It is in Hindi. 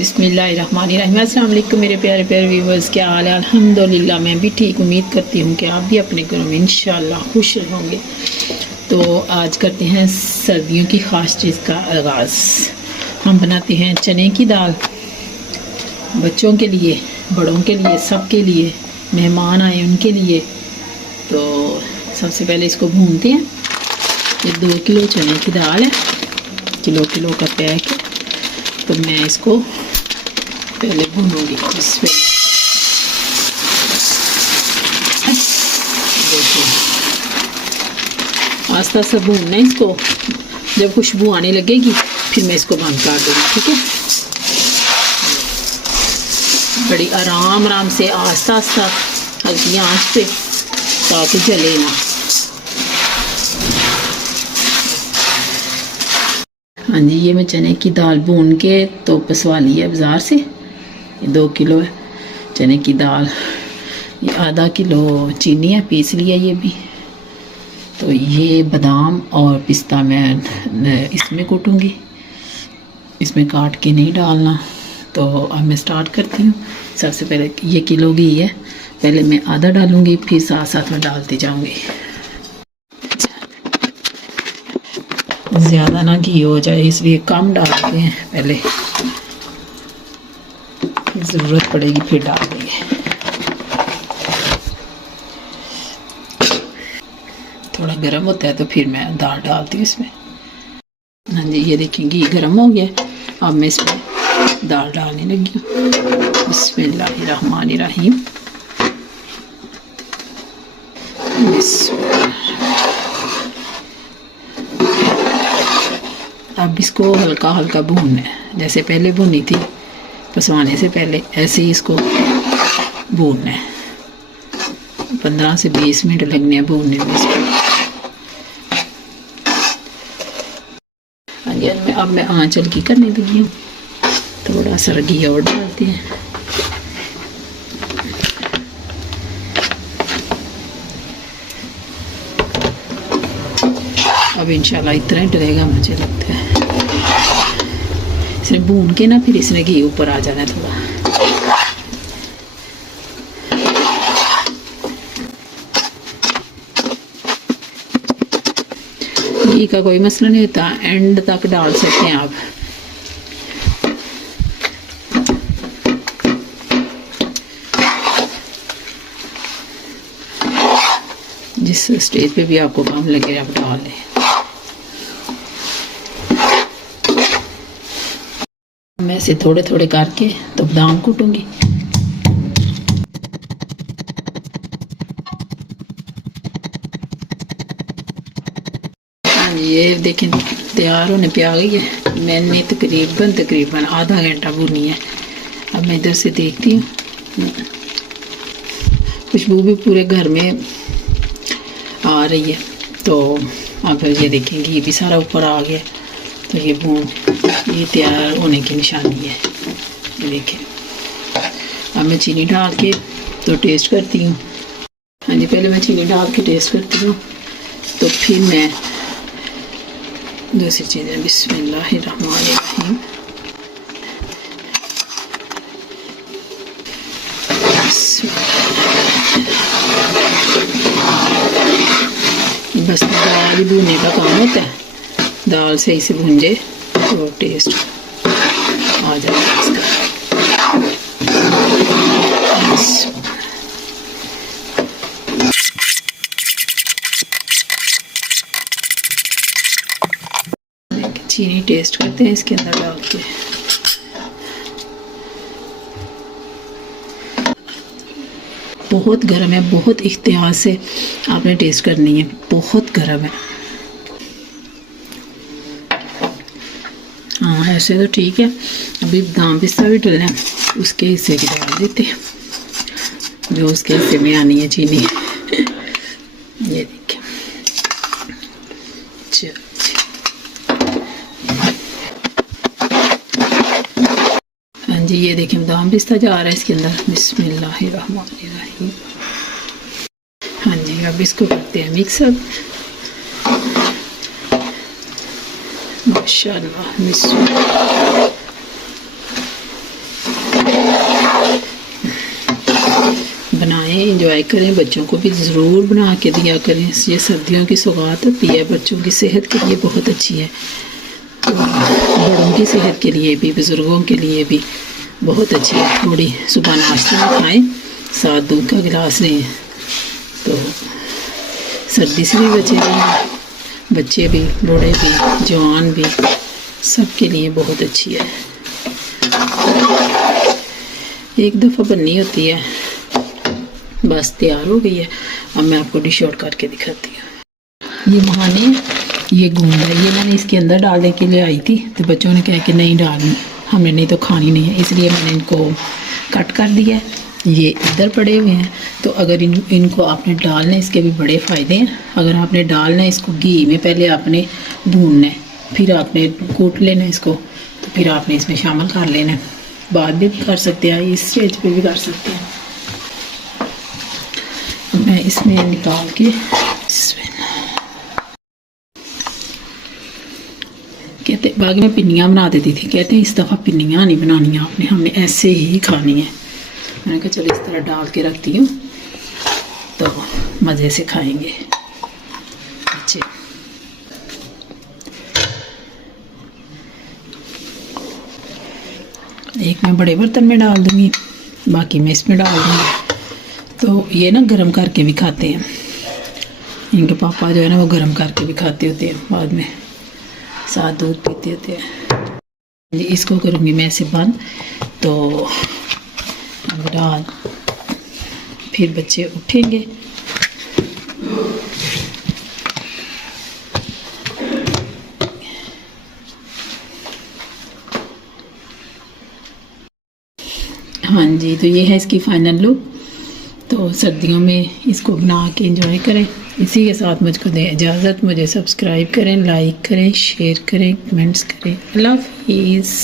बिस्मिल्लाहिर्रहमानिर्रहीम। अस्सलाम वालेकुम मेरे प्यारे प्यारे व्यूवर्स, क्या हाल है? अल्हम्दुलिल्लाह मैं भी ठीक। उम्मीद करती हूँ कि आप भी अपने घरों में इंशाल्लाह खुश होंगे। तो आज करते हैं सर्दियों की ख़ास चीज़ का आगाज़। हम बनाते हैं चने की दाल, बच्चों के लिए, बड़ों के लिए, सब के लिए, मेहमान आए उनके लिए। तो सबसे पहले इसको भूनते हैं। ये 2 किलो चने की दाल है, किलो का पैक है। तो मैं इसको पहले भूनूंगी। इसमें देखिए आस्ता आस्ता भूनना है इसको। जब खुशबू आने लगेगी फिर मैं इसको बंद कर दूँगी, ठीक है। बड़ी आराम से आस्ता आस्ता हल्की आंच पे, ताकि जले ना। हाँ जी, ये मैं चने की दाल भून के तो पिसवा ली है बाज़ार से। ये 2 किलो है चने की दाल। ये आधा किलो चीनी है, पीस लिया ये भी। तो ये बादाम और पिस्ता मैं इसमें कूटूँगी, इसमें काट के नहीं डालना। तो अब मैं स्टार्ट करती हूँ। सबसे पहले ये किलो घी है, पहले मैं आधा डालूँगी, फिर साथ साथ में डालती जाऊँगी। ज़्यादा ना घी हो जाए इसलिए कम डालते हैं, पहले ज़रूरत पड़ेगी फिर डाल देंगे। थोड़ा गर्म होता है तो फिर मैं दाल डालती हूँ इसमें। हाँ जी, ये देखिए घी गर्म हो गया। अब मैं इसमें दाल डालने लगी हूँ। बिस्मिल्लाहिर्रहमानिर्रहीम। अब इसको हल्का हल्का भूनना है, जैसे पहले भुनी थी पसवाने से पहले, ऐसे ही इसको भूनना है। 15 से 20 मिनट लगने हैं भूनने में इसको। अब मैं आंच हल्की करने लगी हूँ। थोड़ा सा घी और डालते हैं। अब इंशाल्लाह इतना ही डलेगा मुझे लगता है। इसने भून के ना फिर इसने घी ऊपर आ जाना है थोड़ा। घी का कोई मसला नहीं होता, एंड तक डाल सकते हैं आप। जिस स्टेज पे भी आपको कम लगे आप डाल लें। मैं इसे थोड़े थोड़े करके तो बादाम कूटूंगी। हाँ जी, ये देखें तैयार होने पे आ गई है। मैंने तकरीबन आधा घंटा भुनी है। अब मैं इधर से देखती हूँ, खुशबू भी पूरे घर में आ रही है। तो अब ये देखें घी भी सारा ऊपर आ गया। तो ये तैयार होने की निशानी है। ये देखें। अब मैं चीनी डाल के तो टेस्ट करती हूँ। हाँ जी, पहले मैं चीनी डाल के टेस्ट करती हूँ, तो फिर मैं दूसरी चीज़ें। बिस्मिल्लाहिर्रहमानिर्रहीम। बस दाल ही भूनने का काम होता है। दाल सही से भून जाए तो टेस्ट आ जाता है इसका। चीनी टेस्ट करते हैं इसके अंदर डाल के। बहुत गर्म है, बहुत इख्तियार से आपने टेस्ट करनी है। बहुत गर्म है। हाँ, ऐसे तो ठीक है। अभी बादाम पिस्ता भी डलना है, उसके हिस्से की डाल देते हैं, जो उसके हिस्से में आनी है चीनी। ये देखिए। हाँ जी, ये देखें बादाम पिस्ता जा रहा है इसके अंदर। बिस्मिल्लाहिर्रहमानिर्रहीम। हाँ जी, अब इसको करते हैं मिक्स। अब माशाल्लाह एंजॉय करें, बच्चों को भी ज़रूर बना के दिया करें। ये सर्दियों की सौगात होती है, बच्चों की सेहत के लिए बहुत अच्छी है, तो बड़ों की सेहत के लिए भी, बुज़ुर्गों के लिए भी बहुत अच्छी है। थोड़ी सुबह नाश्ता में खाएँ, साथ दूध का गिलास लें, तो सर्दी से भी बचे रहें। बच्चे भी, बूढ़े भी, जवान भी, सब के लिए बहुत अच्छी है। एक दफ़ा बननी होती है, बस तैयार हो गई है। अब मैं आपको डिश आउट करके दिखाती हूँ। ये महाने, ये गूंद है, ये मैंने इसके अंदर डालने के लिए आई थी, तो बच्चों ने कहा कि नहीं डालनी, हमने नहीं तो खानी नहीं है, इसलिए मैंने इनको कट कर दिया है। ये इधर पड़े हुए हैं, तो अगर इनको आपने डालना है, इसके भी बड़े फ़ायदे हैं। अगर आपने डालना है इसको घी में, पहले आपने भूनना है, फिर आपने कूट लेना है इसको, तो फिर आपने इसमें शामिल कर लेना है। बाद भी कर सकते हैं, इस स्टेज पे भी कर सकते हैं। मैं इसमें निकाल के कहते, बाकी में पिन्नियाँ बना देती थी, कहते हैं इस दफ़ा पिन्नियाँ नहीं बनानी आपने, हमने ऐसे ही खानी है। मैंने कहा चलो इस तरह डाल के रखती हूँ, तो मज़े से खाएंगे बच्चे। एक मैं बड़े बर्तन में डाल दूँगी, बाकी मैं इसमें डाल दूँगी। तो ये ना गरम करके भी खाते हैं, इनके पापा जो है ना वो गरम करके भी खाते होते हैं, बाद में साथ दूध पीते होते हैं। इसको करूँगी मैं ऐसे बंद, तो डाल, फिर बच्चे उठेंगे। हाँ जी, तो ये है इसकी फाइनल लुक। तो सर्दियों में इसको बना के एंजॉय करें। इसी के साथ मुझको दें इजाज़त, मुझे सब्सक्राइब करें, लाइक करें, शेयर करें, कमेंट्स करें। अल्लाह हाफ़िज़।